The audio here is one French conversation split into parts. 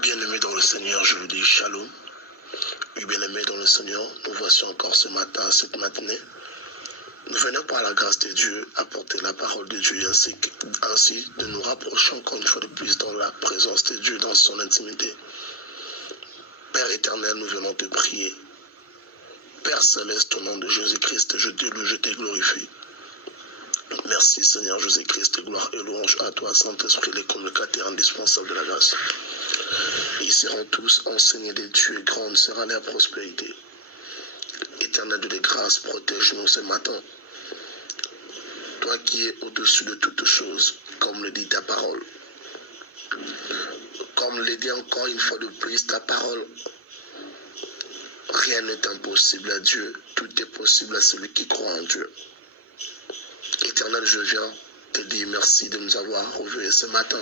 Bien-aimés dans le Seigneur, je vous dis shalom. Oui, bien-aimés dans le Seigneur, nous voici encore ce matin, cette matinée. Nous venons par la grâce de Dieu apporter la parole de Dieu, ainsi de nous rapprocher encore une fois de plus dans la présence de Dieu, dans son intimité. Père éternel, nous venons te prier. Père céleste, au nom de Jésus-Christ, je te loue, je te glorifie. Merci Seigneur Jésus-Christ, gloire et louange à toi, Saint-Esprit, les communicateurs indispensables de la grâce. Ils seront tous enseignés de Dieu, grande sera leur prospérité. Éternel de grâce, protège-nous ce matin. Toi qui es au-dessus de toutes choses, comme le dit ta parole. Comme le dit encore une fois de plus ta parole. Rien n'est impossible à Dieu, tout est possible à celui qui croit en Dieu. Éternel, je viens te dire merci de nous avoir réveillés ce matin.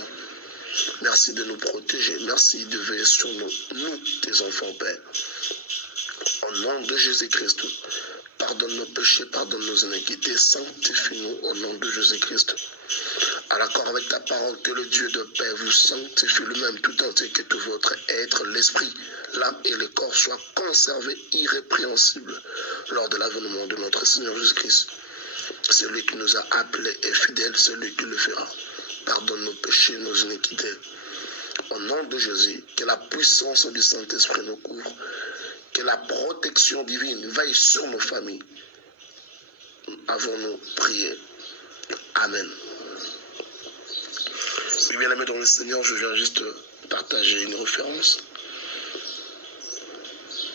Merci de nous protéger. Merci de veiller sur nous, tes enfants, Père. Au nom de Jésus-Christ, pardonne nos péchés, pardonne nos iniquités, sanctifie-nous au nom de Jésus-Christ. À l'accord avec ta parole, que le Dieu de paix vous sanctifie lui-même tout entier, que tout votre être, l'esprit, l'âme et le corps soient conservés irrépréhensibles lors de l'avènement de notre Seigneur Jésus-Christ. Celui qui nous a appelés est fidèle, celui qui le fera. Pardonne nos péchés, nos iniquités. Au nom de Jésus, que la puissance du Saint-Esprit nous couvre, que la protection divine veille sur nos familles. Avons-nous prié. Amen. Oui, bien aimé dans le Seigneur, je viens juste partager une référence.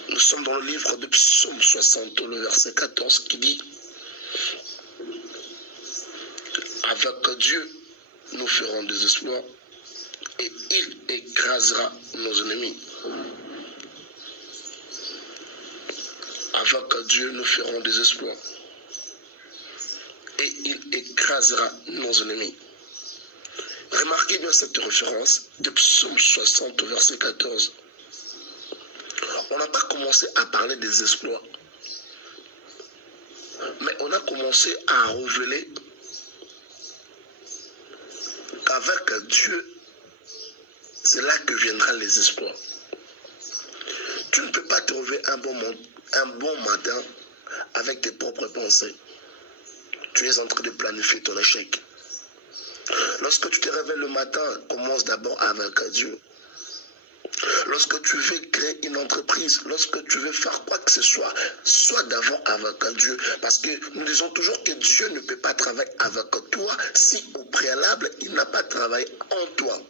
Nous sommes dans le livre de Psaume 60, le verset 14, qui dit: avec Dieu, nous ferons des exploits et il écrasera nos ennemis. Avec Dieu, nous ferons des exploits et il écrasera nos ennemis. Remarquez bien cette référence de Psaume 60, verset 14. On n'a pas commencé à parler des exploits, mais on a commencé à révéler qu'avec Dieu, c'est là que viendront les exploits. Tu ne peux pas te réveiller un bon matin avec tes propres pensées. Tu es en train de planifier ton échec. Lorsque tu te réveilles le matin, commence d'abord avec Dieu. Lorsque tu veux créer une entreprise, lorsque tu veux faire quoi que ce soit, sois d'abord avec Dieu. Parce que nous disons toujours que Dieu ne peut pas travailler avec toi si au préalable, il n'a pas travaillé en toi.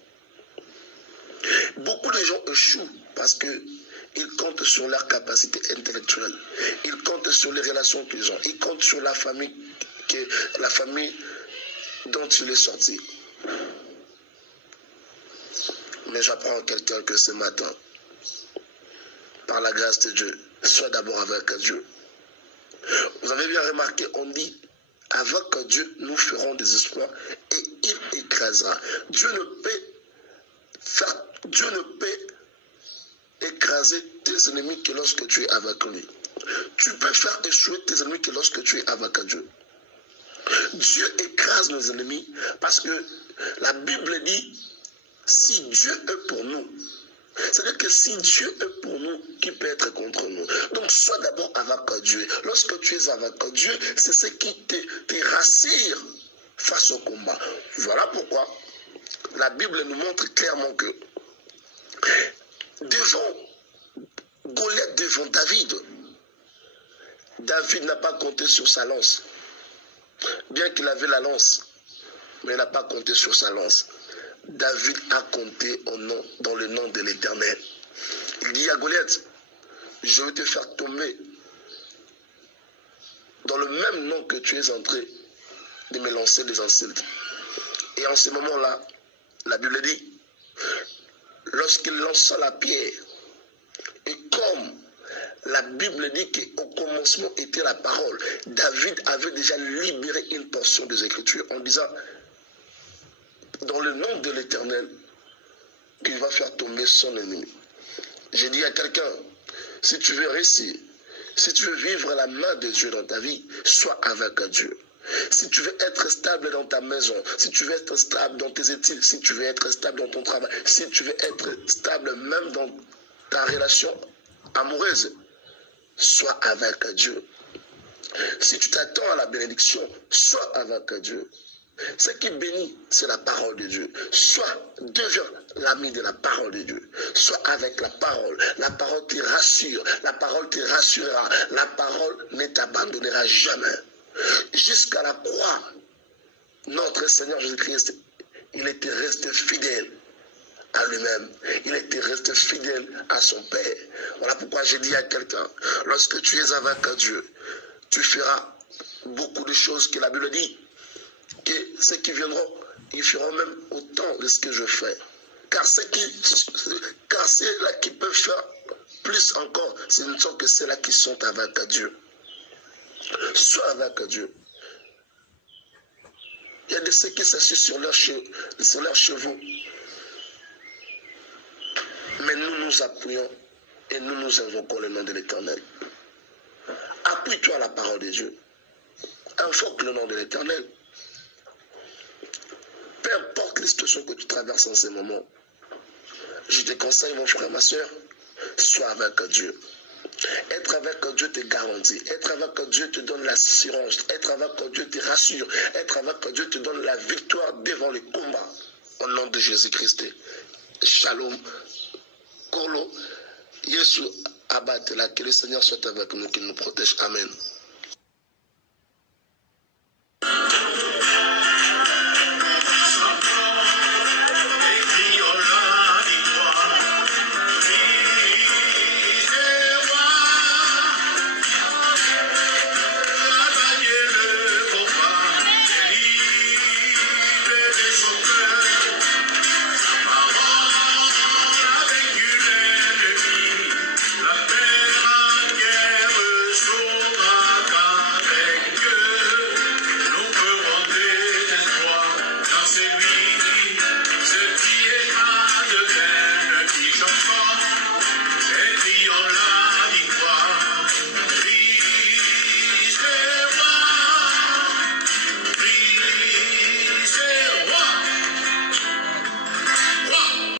Beaucoup de gens échouent parce qu'ils comptent sur leur capacité intellectuelle. Ils comptent sur les relations qu'ils ont. Ils comptent sur la famille dont il est sorti. Mais j'apprends à quelqu'un que ce matin, par la grâce de Dieu, sois d'abord avec Dieu. Vous avez bien remarqué, on dit, avec Dieu, nous ferons des exploits et il écrasera. Dieu ne peut écraser tes ennemis que lorsque tu es avec lui. Tu peux faire échouer tes ennemis que lorsque tu es avec Dieu. Dieu écrase nos ennemis parce que la Bible dit, si Dieu est pour nous, c'est-à-dire que si Dieu est pour nous, qui peut être contre nous? Donc sois d'abord avec Dieu. Lorsque tu es avec Dieu, c'est ce qui te rassure face au combat. Voilà pourquoi la Bible nous montre clairement que devant Goliath, devant David, David n'a pas compté sur sa lance. Bien qu'il avait la lance, mais il n'a pas compté sur sa lance. David a compté dans le nom de l'Éternel. Il dit à Goliath, je vais te faire tomber dans le même nom que tu es en train de me lancer des insultes. Et en ce moment-là, la Bible dit, lorsqu'il lança la pierre, et comme la Bible dit qu'au commencement était la parole, David avait déjà libéré une portion des Écritures en disant, dans le nom de l'Éternel, qu'il va faire tomber son ennemi. J'ai dit à quelqu'un, si tu veux réussir, si tu veux vivre la main de Dieu dans ta vie, sois avec Dieu. Si tu veux être stable dans ta maison, si tu veux être stable dans tes études, si tu veux être stable dans ton travail, si tu veux être stable même dans ta relation amoureuse, sois avec Dieu. Si tu t'attends à la bénédiction, sois avec Dieu. Ce qui bénit, c'est la parole de Dieu. Deviens l'ami de la parole de Dieu. Sois avec la parole. La parole te rassure. La parole te rassurera. La parole ne t'abandonnera jamais. Jusqu'à la croix, notre Seigneur Jésus-Christ, il était resté fidèle à lui-même. Il était resté fidèle à son Père. Voilà pourquoi j'ai dit à quelqu'un, lorsque tu es avec Dieu, tu feras beaucoup de choses que la Bible dit, que ceux qui viendront, ils feront même autant de ce que je fais. Car ceux-là qui peuvent faire plus encore, ce ne sont que ceux-là qui sont avec Dieu. Sois avec Dieu. Il y a de ceux qui s'assurent sur leurs chevaux. Mais nous nous appuyons et nous nous invoquons le nom de l'Éternel. Appuie-toi à la parole de Dieu. Invoque le nom de l'Éternel. Peu importe les situations que tu traverses en ce moment, je te conseille, mon frère, ma soeur, sois avec Dieu. Être avec Dieu te garantit. Être avec Dieu te donne l'assurance. Être avec Dieu te rassure. Être avec Dieu te donne la victoire devant les combats. Au nom de Jésus-Christ. Shalom. Kolo. Yesu abatela. Que le Seigneur soit avec nous, qu'il nous protège. Amen.